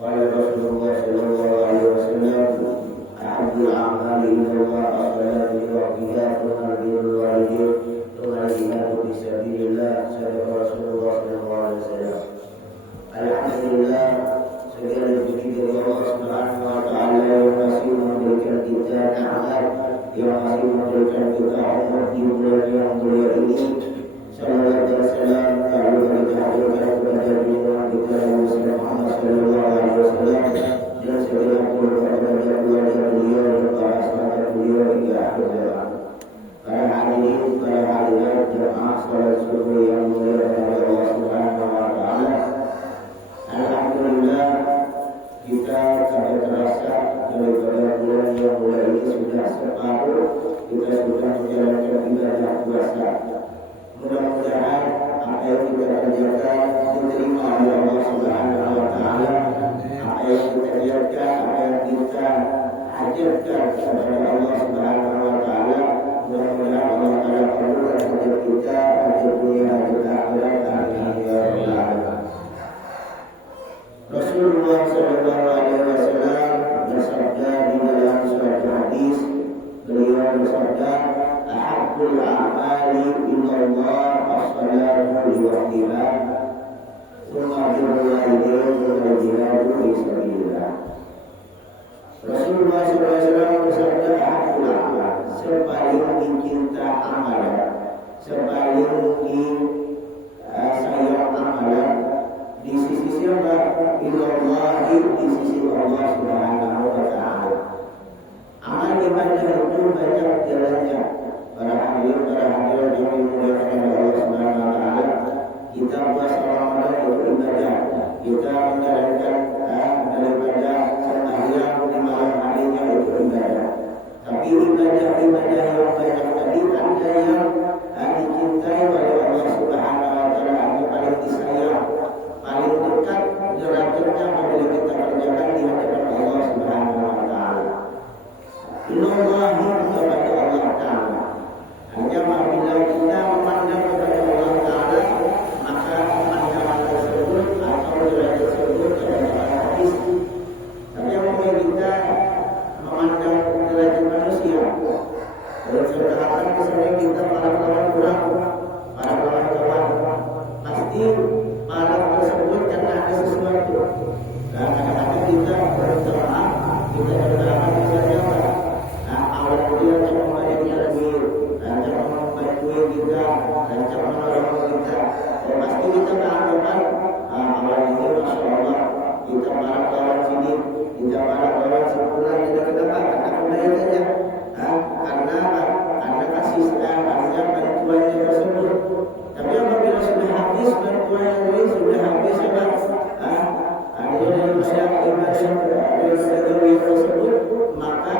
Qala Rasulullah sallallahu alaihi wasallam, ahabbul a'mali ila Allah as-salatu li waqtiha thumma birrul walidain thumma al-jihadu fi sabilillah. Sadaqa Rasulullah sallallahu alaihi wasallam. Alhamdulillah, segala puji bagi Allah Subhanahu wa taala yang masih memberikan kita nikmat, yang masih memberikan kita umur di bulan yang mulia ini. Salawat dan salam kepada junjungan kita Muhammad sallallahu alaihi wasallam dan segala keluarga beliau dan para sahabat beliau hingga akhir zaman. Para hadirin, para hadirat jemaah salat subuh yang mulia oleh Allah Subhanahu wa taala. Alhamdulillah, kita tidak terasa daripada bulan yang mulia ini sudah separuh, kita sudah menjalankan ibadah puasa. Mudah-mudahan apa yang kita kerjakan diterima oleh Allah Subhanahu wa taala. Apa yang kita kerjakan, apa yang kita hadirkan kepada Allah Subhanahu wa taala, mudah-mudahan Allah taala kabulkan setiap kita di dunia dan akhirat. Amin ya rabbal alamin. Rasulullah sallallahu alaihi wasallam bersabda di dalam suatu hadis, beliau bersabda, ahabbul a'mali ila Allah as-salatu li waqtiha thumma birrul walidain wal jihadu fi sabilillah. Rasulullah sallallahu alaihi wasallam bersabda, ahabbul a'mal, sepaling dicinta amalan, sepaling disayang amalan di sisi siapa? Ila Allah, di sisi Allah Subhanahu wa taala. Amal ibadah itu banyak jalannya. Para hadirin yang dimuliakan oleh Allah Subhanahu wa taala, kita puasa Ramadan itu ibadah. Kita menjalankan daripada sembahyang di malam harinya itu ibadah. Tapi ibadah-ibadah yang banyak tadi ada yang dicintai oleh Allah Subhanahu wa taala, yang paling disayang, paling dekat derajatnya apabila kita kerjakan di hadapan Allah Subhanahu wa taala. Ilallahi kepada Allah taala. Hanya apabila kita memandang kepada Allah taala, maka pandangan tersebut atau derajat tersebut adalah hadis. Tapi apabila kita memandang derajat manusia, dan seakan kesannya kita para kawan kurang, para kawan pasti para tersebut karena ada sesuatu. Kadang-kadang kita berdoa, kita berdoa kepada Allah. Awal dia untuk membayarnya lebih, untuk membantu kita, untuk menolong kita. Pasti kita beranggapan awal ini Masya Allah, kita para kawan sini, kita para kawan sepulang, kita kenapa? Karena membayarnya. Karena apa? Karena kasih sayang, karena bantuannya tersebut. Tapi apabila sudah habis bantuan ini, sudah habis apa? Ada dari masyarakat ibadah tersebut, maka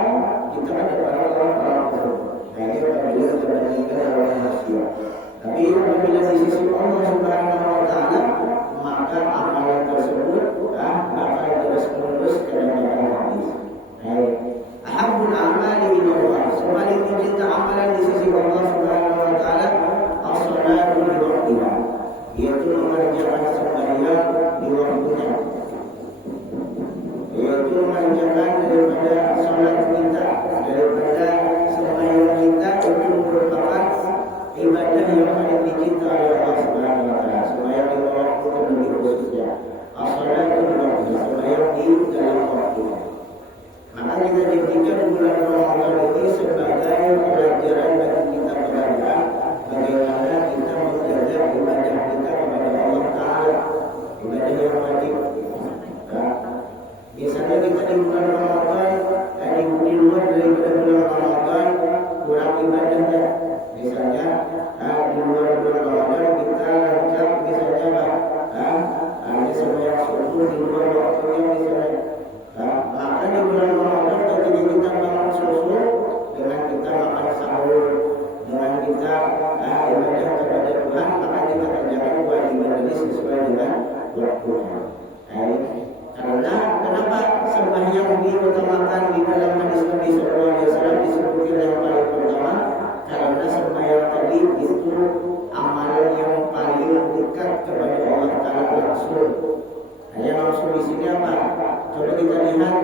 kita ada orang-orang tersebut. Nah ini apabila dibandingkan oleh manusia. Tapi apabila di sisi Allah Subhanahu wa taala, maka amalan tersebut akan terus-menerus kepada hadis. Ahabbul a'mali ila Allah, sepaling dicinta amalan di sisi Allah Subhanahu wa taala, as-salatu li waqtiha, yaitu mengerjakan sembahyang di waktunya, yaitu mengerjakan daripada salat kita, daripada sembahyang kita itu merupakan ibadah yang paling dicinta oleh Allah Subhanahu wa taala. Sembahyang di waktu lebih khususnya, as-salatu li waqtiha, sembahyang di dalam waktunya. Maka kita jadikan bulan Ramadan ini sebagai pelajaran bagi kita berada bagaimana kita menjaga ibadah kita kepada Allah Taala, ibadah yang wajib. Biasanya kita di bulan Ramadan, di luar daripada bulan Ramadan kurang ibadahnya. Misalnya di luar bulan Ramadan kita lancar, misalnya hanya sembahyang subuh di luar waktunya misalnya. Maka di bulan Ramadan ketika kita bangun subuh dengan kita makan sahur, dengan kita ibadah kepada Tuhan, maka kita kerjakan kewajiban ini sesuai dengan waktunya. Karena kenapa sembahyang diutamakan di dalam hadis Nabi sallallahu alaihi wasallam disebutkan yang paling pertama? Karena sembahyang tadi itu amalan yang paling dekat kepada Allah Taala langsung. Hanya langsung maksud di sini apa? Coba kita lihat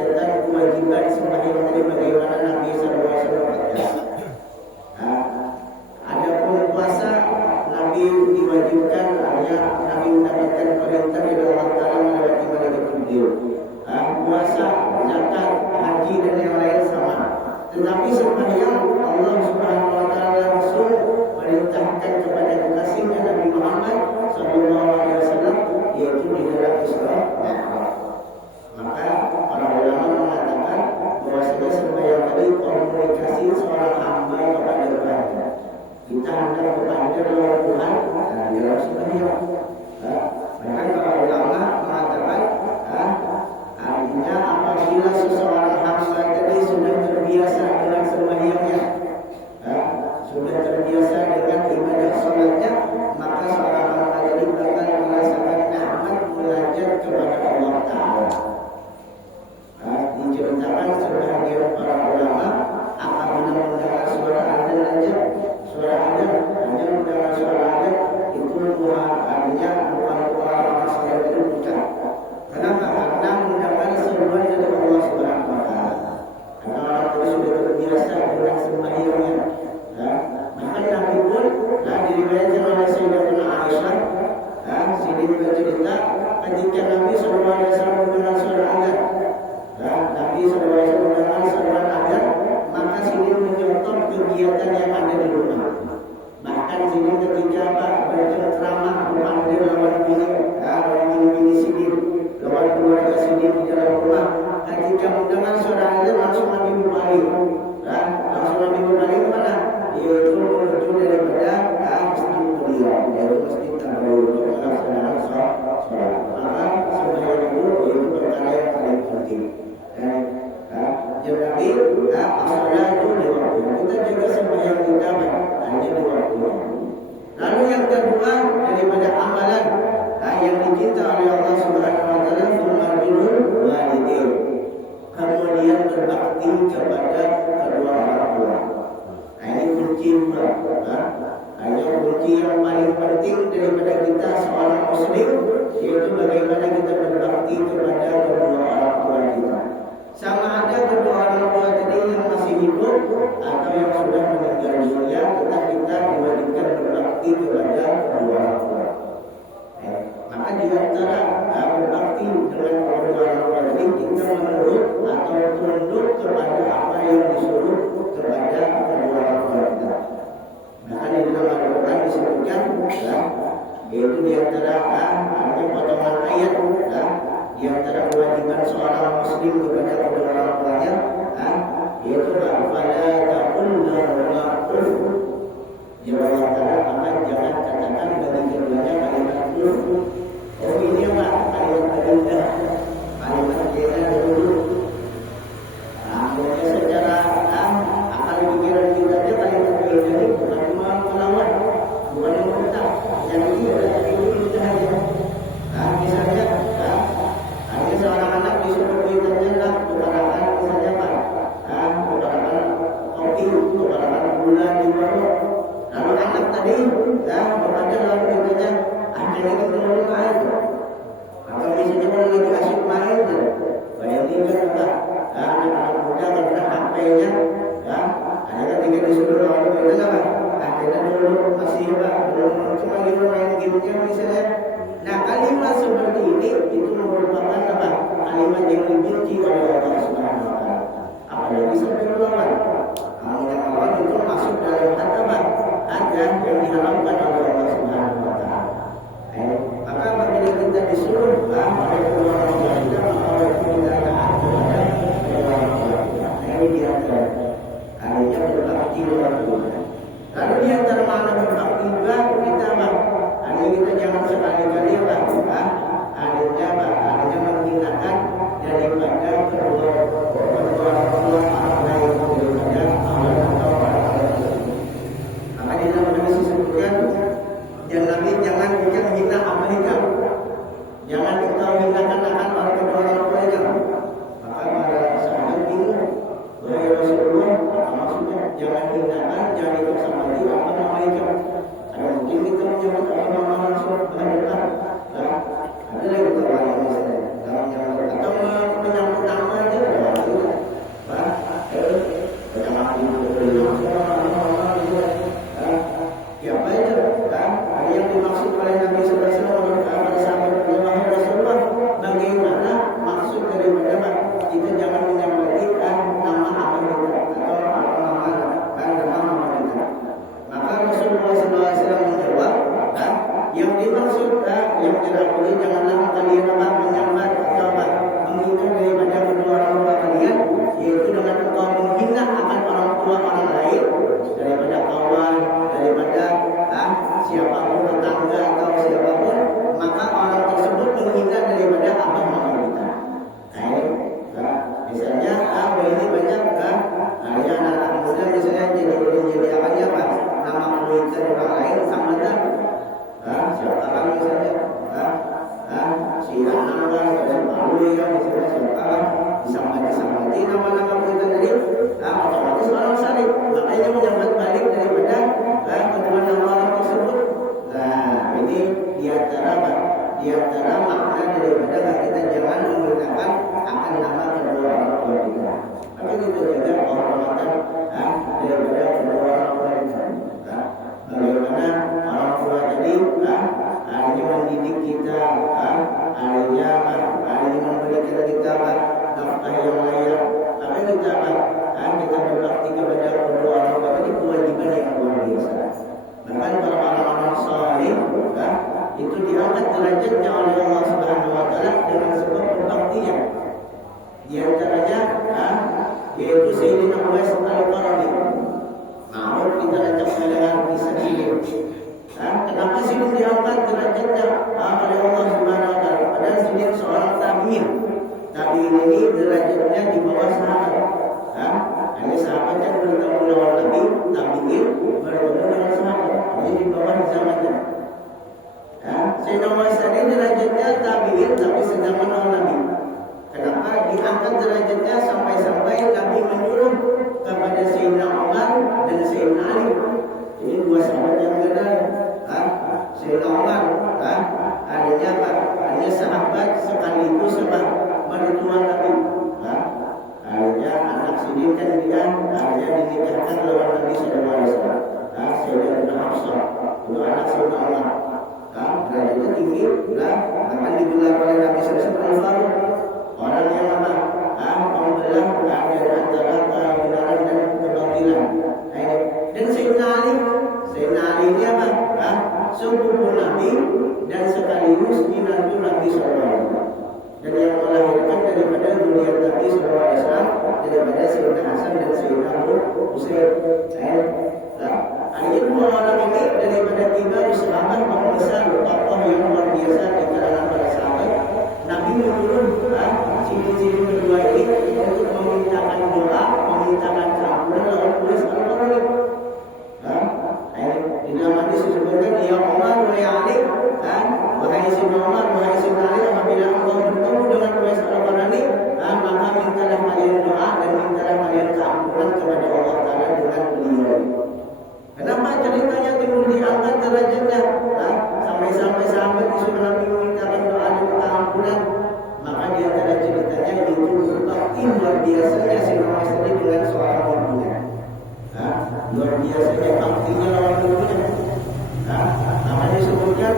tentang kewajiban sembahyang tadi bagaimana Nabi SAW katakan. Adapun puasa Nabi diwajibkan hanya Nabi mendapatkan perintah dari Allah Taala melewati malaikat Jibril. Puasa, zakat, haji dan yang lain sama. Tetapi sembahyang Allah Subhanahu Wa Taala langsung merintahkan kepada kekasihnya Nabi Muhammad SAW, yaitu di dalam Isra Mi'raj. Maka para ulama mengatakan bahwasanya sembahyang tadi komunikasi seorang hamba kepada Tuhan. Kita hendak kepada Tuhan di dalam sembahyang. Maka para ulama mengatakan artinya apabila seseorang hamba tadi sudah terbiasa dengan sembahyangnya, sudah terbiasa dengan ibadah salatnya, maka seorang hamba tadi akan merasakan nikmat munajat kepada Allah Taala. Diceritakan sebagian para ulama akan mendengar suara adzan saja, suara adzan hanya mendengar suara adzan itu artinya bukan orang salat itu bukan. Kenapa? Karena mendengar seruan dari Allah Subhanahu Wa Taala. Karena orang itu sudah terbiasa dengan sembahyangnya. Maka Nabi pun diriwayatkan oleh Sayyidatuna Aisyah, sini bercerita ketika Nabi SAW mendengar suara adzan, Nabi SAW mendengar suara adzan, maka sini menyontoh kegiatan yang ada di rumah. Bahkan sini ketika berceramah memanggil lawan bini sini, lawan keluarga sini di dalam rumah, ketika mendengar suara adzan langsung Nabi berbalik, langsung Nabi berbalik kemana? Yaitu menuju daripada masjid beliau, yaitu masjid Nabawi untuk melaksanakan sholat. Maka sembahyang itu yaitu perkara yang paling penting. Jadi sholat itu di waktu. Kita juga sembahyang kita hanya di waktu. Lalu yang kedua daripada amalan yang dicinta oleh Allah Subhanahu Wa Taala, birrul walidain. Kemudian berbakti kepada kedua orang tua. Ini kunci kunci yang paling penting daripada kita seorang muslim, yaitu bagaimana kita berbakti kepada kedua orang tua kita. Sama ada kedua orang tua tadi yang masih hidup atau yang sudah meninggal dunia, tetap kita diwajibkan berbakti kepada kedua orang tua. Maka di antara berbakti dengan kedua orang tua tadi, kita menurut atau tunduk kepada apa yang disuruh kepada kedua orang tua kita. Maka di dalam Al-Quran disebutkan, yaitu di antara potongan ayat, di antara kewajiban seorang muslim kepada kedua orang tuanya, yaitu fala taqul lahuma uff. Jangan katakan, jangan katakan bagi keduanya kalimat uff. Oh ini apa? Kalimat terindah, kalimat terindah dulu. Mungkin secara akal pikiran kita dia kalimat terindah ini bukan cuma melawan, bukan menentang, yang ini adalah itu saja. Misalnya, hanya seorang anak disuruh berinteraksi kepada misalnya apa? Kepada kopi, kepada gula di warung. Lalu anak tadi, berkata dalam berintanya, ada yang terlalu main. Atau misalnya orang lagi asyik main, bayangin juga, anak-anak muda karena HP-nya, ada ketika disuruh orang berintanya apa? Akhirnya dulu masih belum cuma main game-nya misalnya. Nah, kalimat seperti ini itu merupakan apa? Kalimat yang dibenci oleh Allah Subhanahu Wa Taala. Apalagi sampai melawan. Yang Allah itu masuk dalam apa? Ada yang diharamkan oleh Allah Subhanahu Wa Taala. Maka apabila kita disuruh oleh kedua orang tua kita, maka oleh kita taat kepada kedua orang tua kita. Ini dia artinya berbakti kepada Tuhan. Lalu di antara makna berbakti juga kita hanya kita jangan sekali-kali artinya beliau disebut siapa, disambati nama-nama kita tadi, otomatis orang salib. Makanya menyambut balik daripada kedua nama orang tersebut. Nah, ini diantara makna daripada kita jangan menggunakan akan nama kedua orang tua kita. Tapi itu juga penghormatan daripada kedua orang tua kita. Bagaimana orang tua tadi hanya mendidik kita, hanya memberikan kita nafkah yang layak. Tapi kita berbakti kepada kedua orang tua ini kewajiban yang luar biasa. Bahkan para orang-orang saleh itu diangkat derajatnya oleh Allah Subhanahu wa taala dengan sebab berbaktinya. Di antaranya yaitu Sayyidina Uwais Al-Qarni. Namun kita ajak mendengar kisah ini. Kenapa sih diangkat derajatnya oleh Allah Subhanahu wa taala? Padahal dia seorang tabi'in. Tabi'in ini derajatnya di bawah sahabat. Hanya sahabat yang bertemu dengan Nabi, tabi'in bertemu dengan sahabat. Ini di bawah zamannya. Sayyidina Uwais ini derajatnya tabi'in tapi sezaman dengan Nabi. Kenapa diangkat derajatnya sampai-sampai Nabi menyuruh kepada Sayyidina Umar dan Sayyidina Ali. Ini dua sahabat yang berbeda. Sayyidina Umar adanya apa? Hanya sahabat sekaligus sama mertua Nabi. Adanya anak sidin kan dia hanya dinikahkan lawan Nabi Sallallahu Alaihi Wasallam. Sayyidina Hafsah itu anak Sayyidina Umar. Derajatnya tinggi, akan digelar oleh Nabi Sallallahu Alaihi Wasallam. Orang yang apa? Membelah antara kebenaran dan kebatilan. Dan Sayyidina Ali ini apa? Sepupu Nabi dan sekaligus menantu Nabi SAW. Dan yang melahirkan daripada dunia Nabi SAW daripada Sayyidina Hasan dan Sayyidina Husain. Ini dua orang ini daripada tiga sahabat pembesar tokoh yang luar biasa di kalangan para sahabat. Nabi menyuruh ciri-ciri kedua ini untuk memintakan doa, memintakan ampunan lawan tulis Al-Qur'an. Di dalam hadis disebutkan ya Umar wa ya Ali, wahai Sayyidina Umar, wahai Sayyidina Ali, apabila engkau bertemu dengan tulis Al-Qur'an ini, maka mintalah kalian doa dan mintalah kalian keampunan kepada Allah Taala dengan beliau. Kenapa ceritanya timbul diangkat derajatnya? Sampai-sampai sahabat disuruh Nabi memintakan doa dan keampunan. Maka di antara ceritanya itu berbakti luar biasanya si Uwais ini dengan seorang ibunya. Luar biasanya baktinya lawan ibunya. Maka disebutkan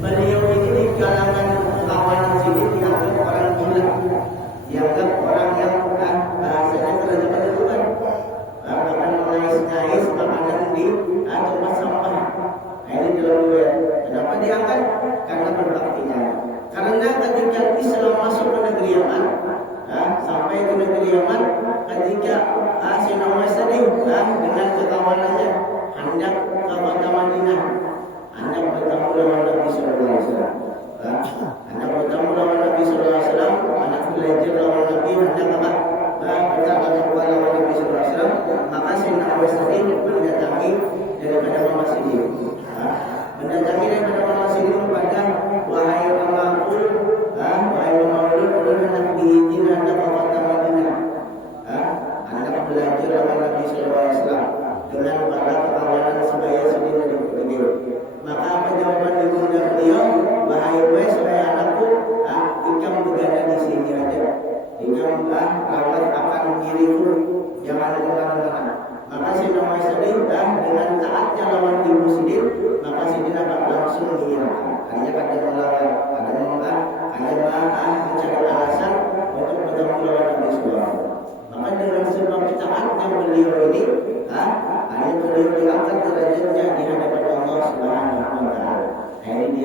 beliau ini di kalangan kawanan sini dianggap orang gila, dianggap orang yang bahasanya terdekat-dekat. Bahkan mengais-ngais makanan di tempat sampah. Ini dalam riwayat. Kenapa diangkat? Karena berbaktinya. Karena ketika Islam masuk ke negeri Yaman, sampai ke negeri Yaman, ketika Sayyidina Uwais tadi dengan kekawanannya hendak ke kota Madinah, hendak bertemu dengan Nabi Sallallahu Alaihi Wasallam, hendak bertemu dengan Nabi Sallallahu Alaihi Wasallam, hendak belajar dengan Nabi, hendak apa? Bertemu dengan Nabi Sallallahu Alaihi Wasallam. Maka Sayyidina Uwais tadi mendatangi daripada Mama Sidin. Mendatangi daripada Mama Sidin kepada wahai mamaku, wahai mamaku, ulun hendak diizin hendak ke kota Madinah, hendak belajar dengan Nabi Sallallahu Alaihi Wasallam dengan para kawanan sebaya Sidin dari beliau. Maka apa jawaban ibunda beliau? Wahai Uwais, wahai anakku, ikam berada di sini aja. Ikam rawat akan diriku, jangan kemana-mana. Maka Sayyidina Uwais tadi dengan taatnya lawan ibu Sidin, maka Sidin langsung mengiyakan. Hanya kata melawan, kata menolak, hanya mencari alasan untuk bertemu lawan Nabi SAW. Maka dengan sebab taatnya beliau ini, hanya beliau diangkat derajatnya di hadapan Allah Subhanahu wa taala. Ini di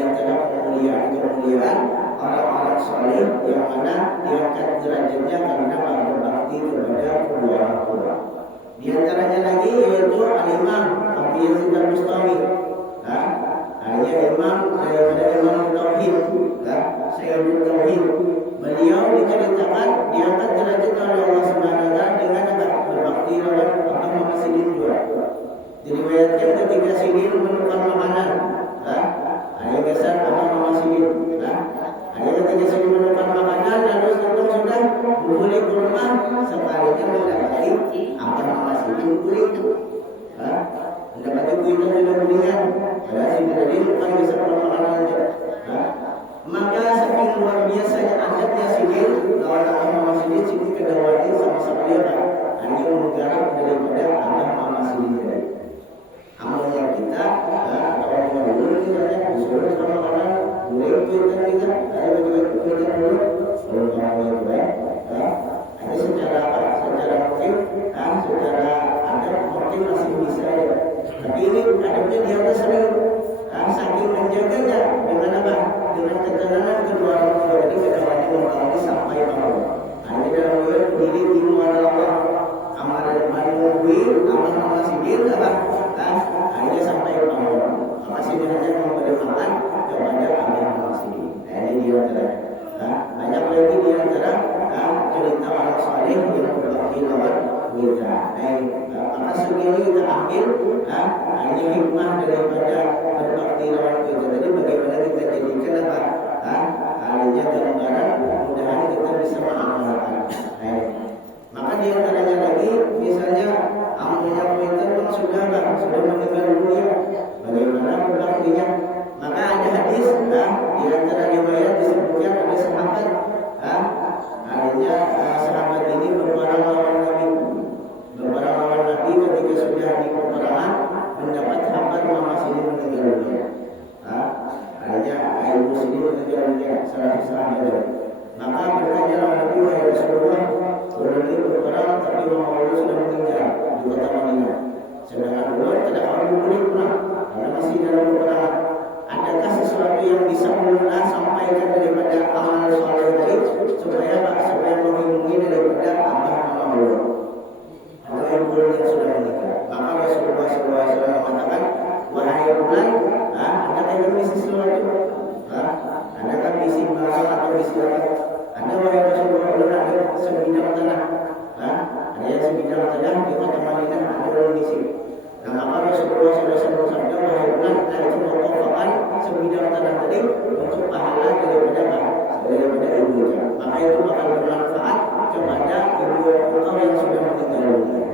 antara kemuliaan orang-orang saleh yang mana diangkat derajatnya karena berbakti kepada kedua orang tua. Di antaranya lagi yaitu Al-Imam Abu Yazid Al-Bustami. Hanya imam daripada Imam Tauhid, Sayyidul Tauhid. Beliau diceritakan diangkat derajat oleh Allah Subhanahu wa taala dengan berbakti lawan Mama Sidin juga. Diriwayatkan ketika Sidin menukar makanan, hanya geser Mama Sidin. Hanya ketika sudah menemukan makanan lalu sudah boleh ke rumah sekalinya mendapati apa masih kulit itu. Mendapati kulit itu sudah kuningan. Ada si tadi bukan bisa makanan aja. Maka saking luar biasanya adatnya sihir lawan agama sihir sini kedawati sama-sama dia hanya menggarap daripada agama sihir tadi. Amalnya kita kalau mau dulu kita disuruh sama orang boleh kita ada kita dulu kalau mau baik ada secara apa secara mungkin secara ada mungkin masih bisa ya. Tapi ini adabnya dia udah sering saking menjaganya dengan apa dengan ketenangan kedua orang tua tadi kedawati mengetahui sampai malam. Hanya dalam diri ilmu adalah amal manuwi amal sihir apa hanya sampai malam. Maka sini hanya memberikan kepada agama sihir. Ini dia antara banyak lagi di antara cerita orang saleh yang berbakti lawan kita. Maka segini kita ambil hanya hikmah daripada berbakti lawan kita. Jadi bagaimana kita jadikan apa? Hanya gambaran mudah-mudahan kita bisa mengamalkan. Maka di antaranya lagi misalnya amalnya kita pun sudah meninggal dunia. Bagaimana berbaktinya? Maka ada hadis di antara riwayat disebutkan ada sahabat hanya sahabat ini berperang lawan Nabi ketika sudah di peperangan mendapat kabar Muhammad sini meninggal dunia. Hanya ibu sini meninggal dunia salah. Maka bertanya Nabi wahai Rasulullah, orang ini berperang tapi Muhammad sudah meninggal di kota Madinah. Sedangkan beliau tidak mau boleh pulang karena masih dalam peperangan. Adakah sesuatu yang bisa sampaikan daripada amal soleh tadi supaya melindungi daripada apa beliau atau yang beliau yang sudah menikah? Maka Rasulullah SAW mengatakan, wahai bulan, adakah yang misi sesuatu? Adakah misi malam atau misi apa? Ada wahai Rasulullah bulan ada sebidang tanah. Ada yang sebidang tanah di kota Madinah ada orang misi. Nah, maka Rasulullah SAW bersabda, wahai bulan, itu merupakan sebidang tanah tadi untuk pahala daripada ibunya. Maka itu akan bermanfaat kepada ibu engkau yang sudah meninggal dunia.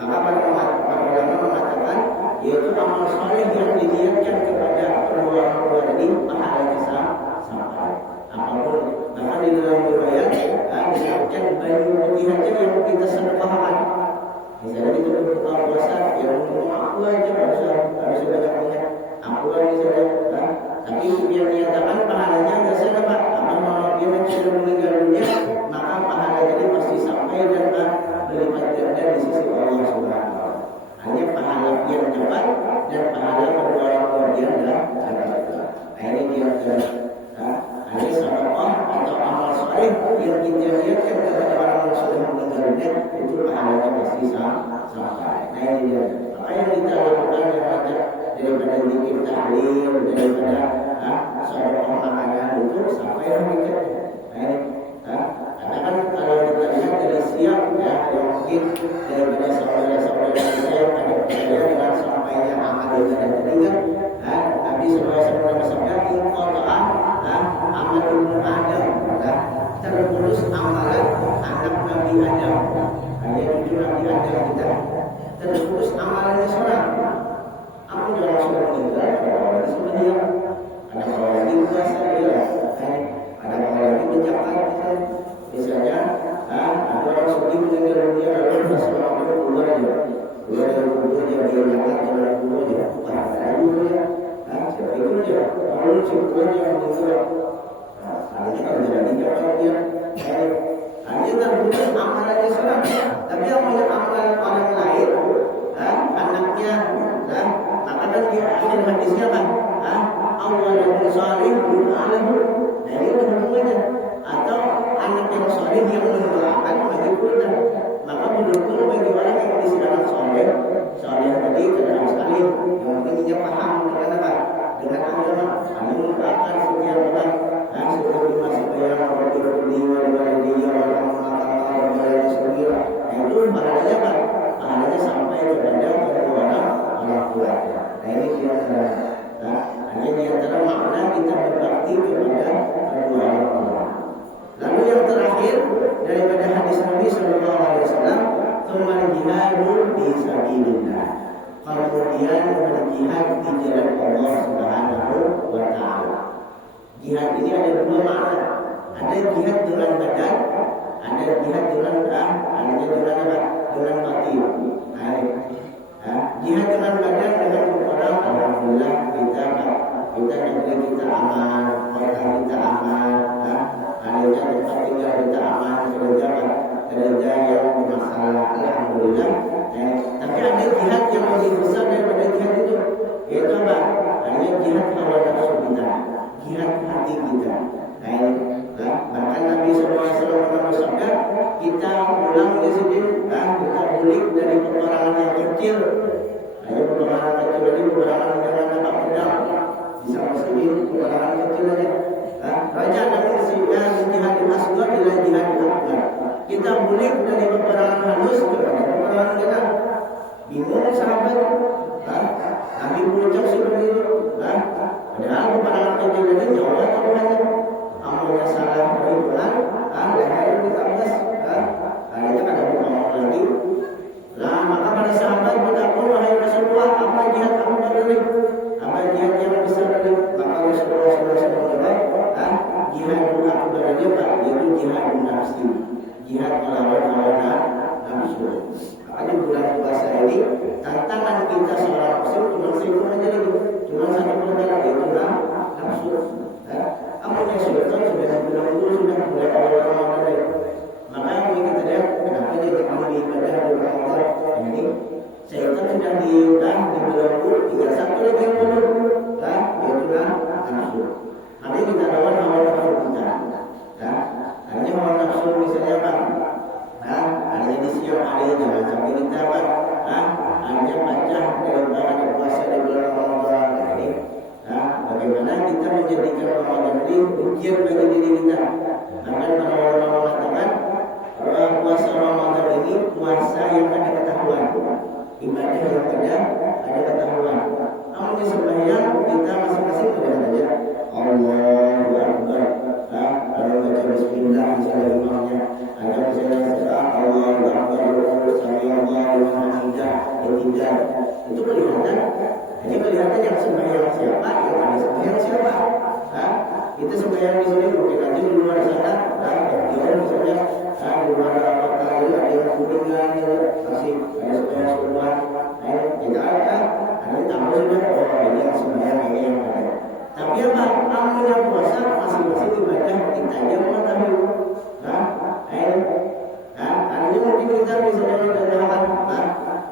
Maka para ulama mengatakan, yaitu amal soleh yang diniatkan kepada kedua orang tua tadi pahalanya sampai. Apapun, bahkan di dalam riwayat disebutkan baju putih saja yang kita sedekahkan. Misalnya kita berbuka puasa, yang aku aja harus banyak punya, aku aja saja. Tapi yang dinyatakan pahalanya nggak sana Pak. Kalau dia sudah meninggal dunia, maka pahalanya ini pasti sampai dan berlipat ganda di sisi Allah Subhanahu Wa Taala. Hanya pahala yang dapat dan pahala kedua orang tua dia adalah dapat. Ini dia hanya sedekah atau amal soleh yang kita lihatkan kepada orang yang sudah meninggal dunia itu pahalanya pasti sampai. Ini dia. Maka yang kita lakukan daripada zikir tahlil, daripada sedekah makanan itu sampai kita. Karena kan kalau kita lihat dari siap ya, yang mungkin daripada saudara-saudara kita yang ada percaya dengan sampainya amal itu dan tadi kan Nabi SAW bersabda inqata'an amal ibnu Adam terputus amalan anak Nabi Adam. Hanya itu Nabi Adam kita terputus amalannya seorang. Aku jangan sudah meninggal, ada sudah hilang. Ada kalau lagi puasa hilang, ada kalau lagi mencatat misalnya ada orang sudah meninggal dunia lalu seorang itu keluar dari kubur dia mencatat dari kubur dia bukan ada dunia. Siapa itu dia? Kalau sebutkan dia meninggal, hanya kalau jadi dia hanya terputus amalannya seorang. Tapi amalan orang lain, anaknya, maka kan dia akhir hadisnya kan, awal yang salih alahu, dari itu hubungannya. Atau anak yang salih yang mendoakan bagi kita, maka mendukung bagi orang yang disini anak salih tadi kadang sekali yang pentingnya paham dengan apa, dengan agama, kami mendoakan setiap orang, setiap masih bayar orang berdua orang mengatakan sendiri, itu pahalanya apa? Pahalanya sampai kepada kedua orang tua. Ini dia hanya di antara makna kita berbakti kepada daripada hadis Nabi Sallallahu Alaihi Wasallam, "Tsummal jihadu fi sabilillah." Kemudian berjihad di jalan Allah Subhanahu wa Ta'ala. Jihad ini ada dua makna. Ada jihad dengan badan, ada jihad dengan dengan batin. Jihad dengan badan dengan orang, alhamdulillah kita negeri kita aman, kota kita aman, akhirnya tempat tinggal kita aman, kerja yang bermasalah, alhamdulillah. Tapi ada jihad yang lebih besar daripada jihad itu, yaitu apa? Hanya jihad hawa nafsu kita, jihad hati kita. Bahkan Nabi SAW bersabda, kita ulang di sini, kita ulik dari peperangan yang kecil. Hanya peperangan kecil ini peperangan dengan nampak pedang, bisa muslimin peperangan kecil aja. Raja Nabi sehingga jihad asghar ila jihad akbar. Kita ulik dari peperangan halus kepada peperangan genap. Bingung sahabat, Nabi berucap seperti itu. Padahal peperangan kecil ini nyawa Tuhannya. Amalnya salah perhitungan, leher ditabas, akhirnya kada berngomong lagi. Maka pada sahabat bertakwa, wahai Rasulullah, apa jihad kamu tadi? Apa jihad yang besar tadi? Maka Rasulullah menjawab, jihad aku berada Pak, yaitu jihad nafsi, jihad melawan hawa nafsu. Makanya bulan puasa ini tantangan kita seorang muslim cuma satu aja lagi, cuma satu perkara yaitu nafsu. Amalnya sudah sudah mulai awal Ramadan. Maka ini kita lihat kenapa dia kembali ibadah di Ramadan ini. Syaitan sudah di bulan 31 lagi yang belum, yaitu nafsu. Maka kita lawan hawa nafsu kita. Hanya hawa nafsu misalnya apa? Hanya di siang hari jangan sampai kita apa? Hanya baca daripada puasa di bulan Ramadan ini. Bagaimana kita menjadikan Ramadan ini ujian bagi diri kita. Bahkan para ulama mengatakan bahwa puasa Ramadan ini puasa yang ada ketahuan, ibadah yang ada ketahuan. Amalnya sembahyang kita masing-masing sudah saja Allahu Akbar. Kalau baca Bismillah misalnya imamnya, ada misalnya Allahu Akbar, Sami Allahu liman hamidah, tidak. Itu kelihatan. Ini kelihatan yang sembahyang siapa, yang ada sembahyang siapa. Kita sembahyang di sini mungkin aja di luar sana, jauh misalnya di luar kota ada yang kuningan, masih ada sembahyang semua. Kita ada tahu sudah ini yang sembahyang ini yang ada. Tapi apa? Amalnya puasa masing-masing ibadah kita yang mengetahui. Artinya mungkin kita misalnya berdoa,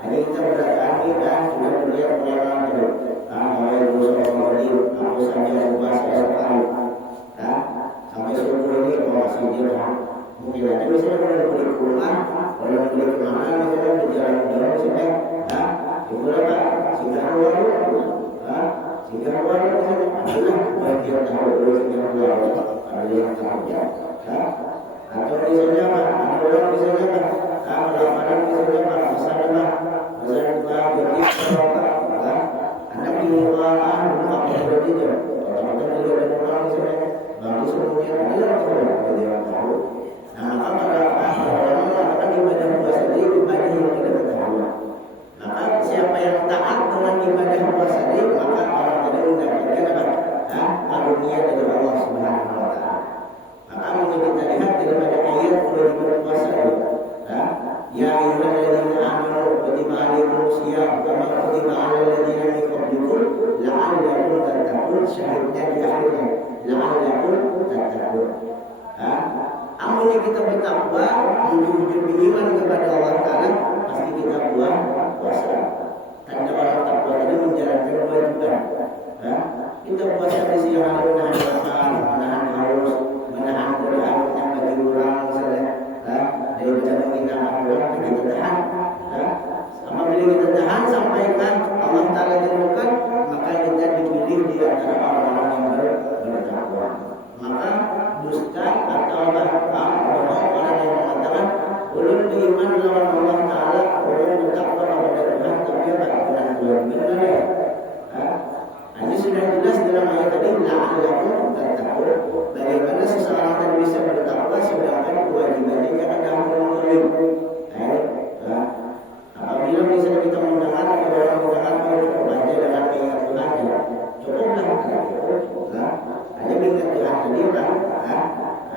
ini kita berdoa kita sudah melihat penyalaan itu. Mulai dosa tadi, aku saja puasa sekali. Sampai subuh ini masih jalan. Mungkin aja misalnya kalau beli rumah, kalau beli kemana misalnya di jalan-jalan misalnya, itu berapa? Singgah keluar, singgah keluar misalnya. Bagian tahu dulu singgah keluar, ada yang tahu ya. Atau misalnya apa? Ada orang misalnya apa? Melakukan misalnya apa? Misalnya berarti anak di luar apa berarti itu? Kalau kita tidak ada orang misalnya, berarti semuanya ada yang tahu. Maka orang mengatakan ibadah puasa ini ibadah yang tidak ketahuan. Maka siapa yang taat dengan ibadah puasa ini, maka orang tidak mendapatkan apa? Karunia dari Allah Subhanahu wa Ta'ala. Maka mungkin kita lihat daripada ayat mulai berpuasa ini. Ya ayyuhalladzina amanu kutiba alaikumus syiyam kama kutiba alal ladzina min qablikum la'allakum tattaqun. Syahidnya di akhirnya la'allakum tattaqun. Amalnya kita bertakwa, menjunjung beriman kepada Allah Ta'ala, pasti kita buat puasa. Tanda orang takwa itu menjalankan kewajiban. Kita puasa di siang hari menahan lapar, menahan haus, menahan godaan yang bagi orang misalnya, daripada menghina orang kita tahan. Apabila kita tahan sampaikan Allah Ta'ala tentukan, maka kita dipilih di antara orang-orang yang bertakwa. Maka dusta atau orang yang mengatakan belum beriman lawan Allah Ta'ala, belum bertakwa kepada Tuhan, tapi benar benar ya. Ini sudah jelas dalam ayat tadi, la'allakum tattaqun. Bagaimana seseorang bisa bertakwa sedangkan kewajibannya kan?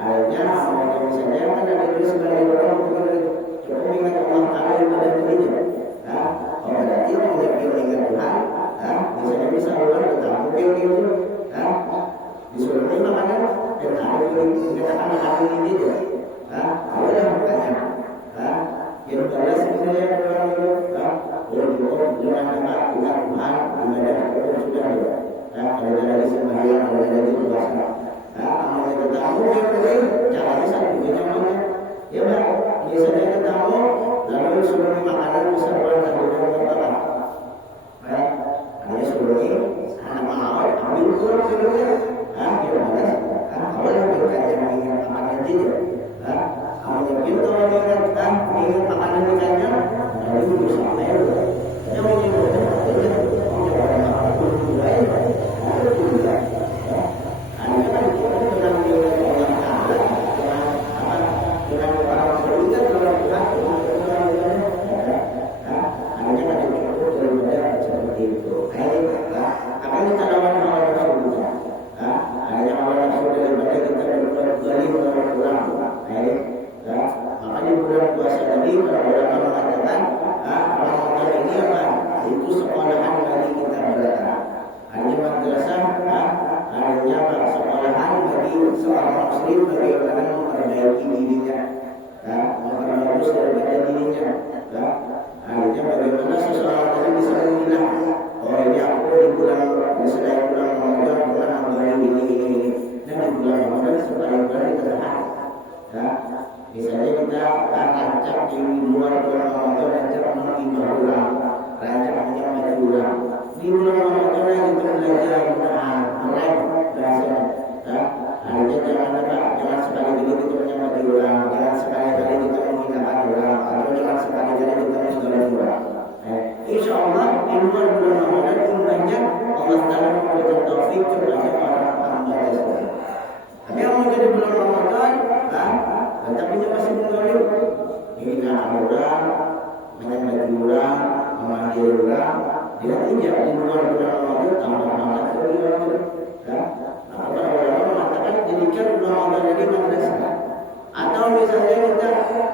Akhirnya misalnya kan ada itu sebagai orang cukup ingat Allah Taala pada dirinya. Oh berarti orang yang ingat Tuhan, misalnya bisa orang bertamu itu, disuruh terima makan dan tahu menyatakan hati ini dia. Apa yang bertanya? Yang pada sebenarnya orang itu, untuk dengan Tuhan ibadah itu sudah ada. Kalau dari sembahyang, kalau dari puasa. Kalau bertamu yang caranya satu macam ya Pak, biasanya ketemu lalu suruh makanan bisa orang tak boleh berapa. Hanya suruh anak mau ambil kurang sebelumnya. Gimana? Awal yang berkata mengingat makanan tidak. Kamu pintu mengingat makanan ditanya, lalu berusaha ya. Yang mengingat misalnya kita rancang di luar bulan Ramadan, rancang mengimbau ulang, rancang menyampaikan ulang. Di bulan Ramadan kita belajar Quran, bahasa. Hanya jangan sekali-kali kita menyampaikan ulang, jangan sekali-kali kita menghinakan ulang, atau jangan sekali-kali kita menghinakan ulang. Insya Allah di luar bulan Ramadan jumlahnya Allah Taala memberikan taufik kepada orang hamba tersebut. Tapi yang menjadi bulan Ramadan, tapi masih mengalir hingga orang menyampaikan ulang, memanggil ulang, tidak tidak di luar bulan Ramadan tambah-tambah terlalu. Para ulama mengatakan jadikan bulan Ramadan ini madrasah. Atau misalnya kita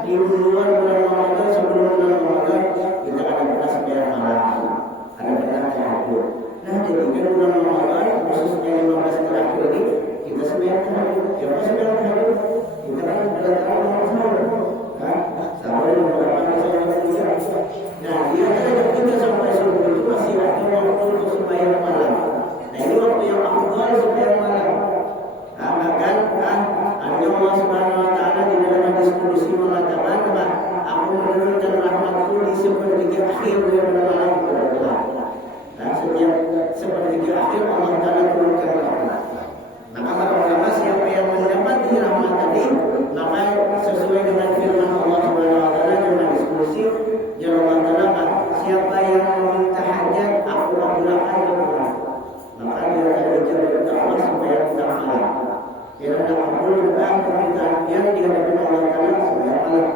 di luar bulan Ramadan sebelum bulan Ramadan kita ada pernah sembahyang malam, ada pernah tahajud. Nah jadikan bulan Ramadan khususnya 15 terakhir ini kita sembahyang tahajud. Siapa sembahyang tahajud? Kita kan berdatang sahur beberapa misalnya. Nah dia ada kita sampai subuh itu masih ada waktu untuk sembahyang malam. Nah ini waktu yang afdal sembahyang malam. Bahkan hanya Allah Subhanahu Wa Taala di dalam hadis qudsi mengatakan bahwa aku menurunkan rahmatku di sepertiga akhir dari malam kepada Tuhan. Nah setiap sepertiga akhir Allah Taala turunkan rahmat. Maka para ulama siapa yang mendapati rahmat tadi maka sesuai dengan firman Allah Subhanahu Wa Taala dalam hadis qudsi Allah Taala siapa yang meminta hajat aku abulkan Tuhan. Maka dia akan dijawab Allah sampai yang malam. Dia akan mengabulkan permintaan dia di hadapan Allah Taala sampai malam.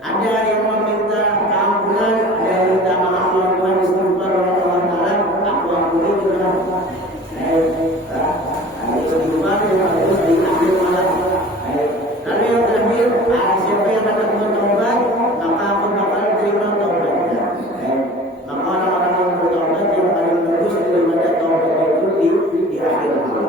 Ada yang meminta keampunan, ada yang minta maaf Tuhan istighfar Allah Taala, aku ampuni Tuhan. Istighfar yang harus di akhir malam. Lalu yang terakhir, siapa yang akan bertobat, maka aku bakal terima taubatnya. Maka orang-orang yang bertobat yang paling bagus daripada taubat itu di akhir malam.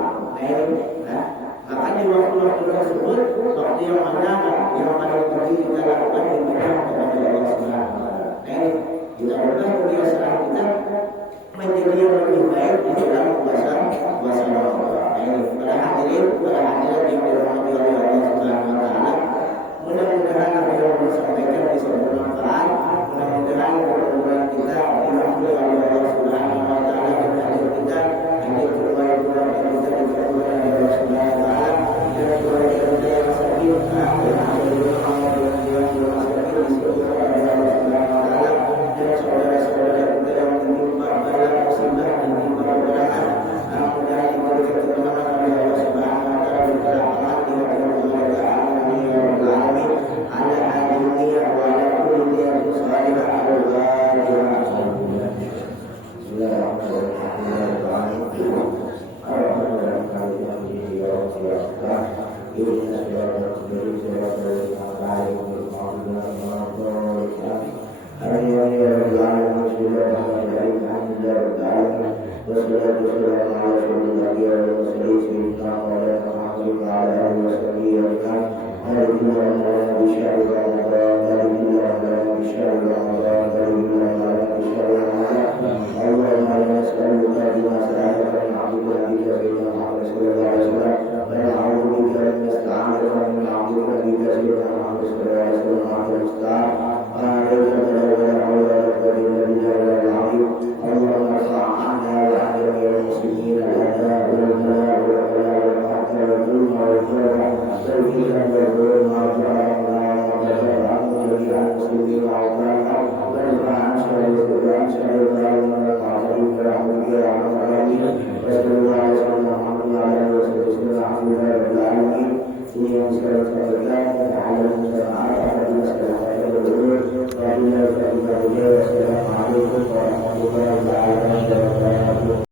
Maka di waktu-waktu tersebut, waktu yang mana yang paling penting kita lakukan ibadah kepada Allah Subhanahu Wa Taala. Kita berdoa kebiasaan kita menjadi yang lebih baik di dalam puasa Ramadan. Para hadirin, para hadirat yang dirahmati oleh Allah Subhanahu Wa Taala, mudah-mudahan apa yang saya sampaikan bisa bermanfaat. Mudah-mudahan pertemuan kita dirahmati oleh Allah Subhanahu Wa Taala dan hadir kita hadir keluarga kita dikabulkan oleh Allah Subhanahu Wa Taala dan keluarga kita yang sakit dan alhamdulillah yang sakit disebutkan oleh Allah Subhanahu Wa Taala dan saudara-saudara kita yang menimpa bala musibah dan menimpa peperangan. Mudah-mudahan diberikan ketenangan oleh Allah Subhanahu Wa اهدنا الصراط المستقيم صراط الذين أنعمت عليهم غير المغضوب عليهم ولا الضالين. والصلاة والسلام على رسول الأنبياء والمرسلين سيدنا مولانا محمد وعلى آله وصحبه أجمعين. بارك اللهم لنا بشهر رمضان، بارك اللهم لنا بشهر رمضان، بارك اللهم لنا بشهر رمضان. اللهم إنا نسألك بما سألك من عبدك نبيك سيدنا محمد صلى الله عليه وسلم، ونعوذ بك أن نستعانك من عبدك نبيك سيدنا محمد صلى الله عليه وسلم، وأنت المستعان. عليك فلا حول ولا قوة إلا بالله العظيم. اللهم ارفع عنا وعن جميع المسلمين الأعداء والبلاء والبلاء والقحط والظلم والجوع والفتن والظلم وارفع عنا عنا جميع المسلمين وأوطانهم، وارفع عن شر الظالمين والقاعدين برحمتك يا أرحم الراحمين. وصلى الله على سيدنا محمد وعلى آله وصحبه وسلم. الحمد لله رب العالمين. إني مسألة الإسلام تعلم سماعات أحد مسألة الأمور. والسلام عليكم ورحمة الله